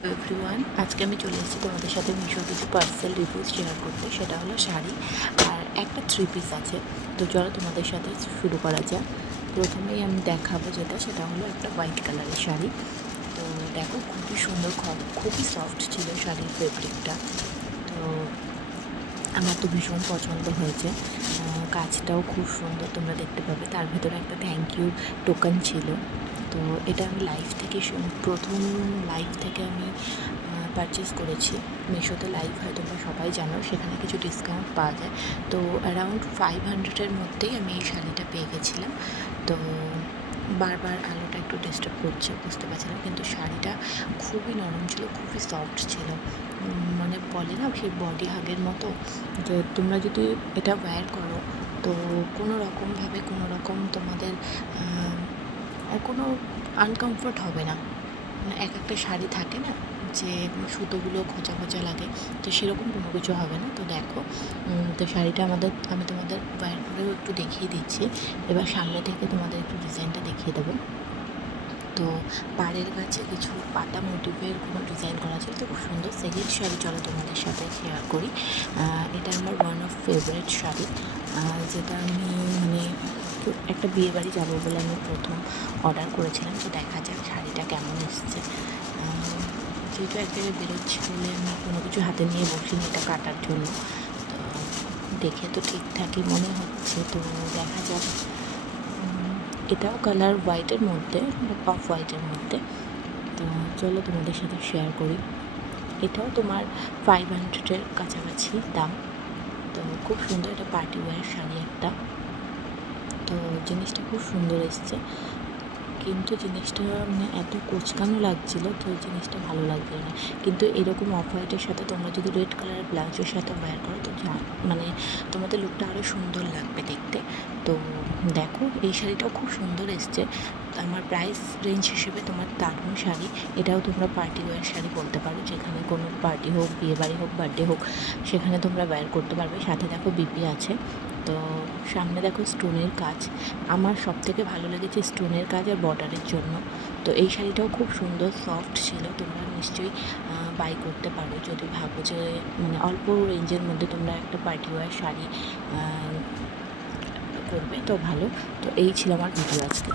Everyone, আজকে আমি চলে এসেছি তোমাদের সাথে মিশোর কিছু পার্সেল রিভিউজ শেয়ার করতে। সেটা হলো শাড়ি আর একটা থ্রি পিস আছে। তো চলো তোমাদের সাথে শুরু করা যাক। প্রথমেই আমি দেখাবো সেটা হলো একটা হোয়াইট কালারের শাড়ি। তো দেখো, খুবই সুন্দর, খুবই সফট ছিল শাড়ির ফেব্রিকটা। তো আমার তো ভীষণ পছন্দ হয়েছে। কাজটাও খুব সুন্দর, তোমরা দেখতে পাবে। তার ভেতরে একটা থ্যাংক ইউ টোকেন ছিল। তো এটা আমি প্রথম লাইভ থেকে আমি পারচেস করেছি। মিশোতে লাইভ হয়, তোমরা সবাই জানো, সেখানে কিছু ডিসকাউন্ট পাওয়া যায়। তো অ্যারাউন্ড 500-এর মধ্যেই আমি এই শাড়িটা পেয়ে গেছিলাম। তো বারবার আলোটা একটু ডিস্টার্ব করছে, বুঝতে পারছিলাম, কিন্তু শাড়িটা খুবই নরম ছিল, খুবই সফট ছিল। মানে বলে না সেই বডি হাগের মতো, যে তোমরা যদি এটা ওয়্যার করো তো কোনো রকম তোমাদের কোনো আনকমফোর্ট হবে না। মানে একটা শাড়ি থাকে না যে সুতোগুলো খোঁচা খোঁচা লাগে, তো সেরকম কোনো কিছু হবে না। তো দেখো, তো শাড়িটা আমি তোমাদের ওয়্যার করেও একটু দেখিয়ে দিচ্ছি। এবার সামনে থেকে তোমাদের একটু ডিজাইনটা দেখিয়ে দেবো। তো পাড়ের কাছে কিছু পাতা মোটিভের কোনো ডিজাইন করা ছিল, তো খুব সুন্দর। সেকেন্ড শাড়ি চলো তোমাদের সাথে শেয়ার করি। এটা আমার ওয়ান অফ ফেভারিট শাড়ি, যেটা আমি মানে একটা বিয়েবাড়ি যাবো বলে আমি প্রথম অর্ডার করেছিলাম। তো দেখা যাক শাড়িটা কেমন এসছে। যেহেতু এক জায়গায় বেরোচ্ছি বলে আমি কোনো কিছু হাতে নিয়ে বসিনি এটা কাটার জন্য। তো দেখে তো ঠিকঠাকই মনে হচ্ছে, তো দেখা যাক। এটাও কালার হোয়াইটের মধ্যে, অফ হোয়াইটের মধ্যে। তো চলো তোমাদের সাথে শেয়ার করি। এটাও তোমার 500-এর কাছাকাছি দাম। তো খুব সুন্দর, এটা পার্টি ওয়্যার শাড়ি একটা। তো জিনিসটা খুব সুন্দর এসছে, কিন্তু জিনিসটা মানে এত কোঁচকানো লাগছিলো, তো জিনিসটা ভালো লাগছিলো না। কিন্তু এরকম অফ হোয়াইটের সাথে তোমরা যদি রেড কালারের ব্লাউজের সাথে ওয়্যার করো, তো মানে তোমাদের লুকটা আরও সুন্দর লাগবে দেখতে। তো দেখো, এই শাড়িটাও খুব সুন্দর এসছে। আমার প্রাইস রেঞ্জ হিসেবে তোমার দারুণ শাড়ি। এটাও তোমরা পার্টি ওয়্যার শাড়ি বলতে পারো, যেখানে কোনো পার্টি হোক, বিয়েবাড়ি হোক, বার্থডে হোক, সেখানে তোমরা ওয়্যার করতে পারবে। সাথে দেখো বিপি আছে। তো সামনে দেখো স্টোনের কাজ। আমার সবথেকে ভালো লেগেছে স্টোনের কাজ আর বর্ডারের জন্য। তো এই শাড়িটাও খুব সুন্দর, সফট ছিল। তোমরা নিশ্চয়ই বাই করতে পারো যদি ভাবো যে মানে অল্প রেঞ্জের মধ্যে তোমরা একটা পার্টি ওয়্যার শাড়ি করবে, তো ভালো। তো এই ছিল আমার ভিডিও আজকে।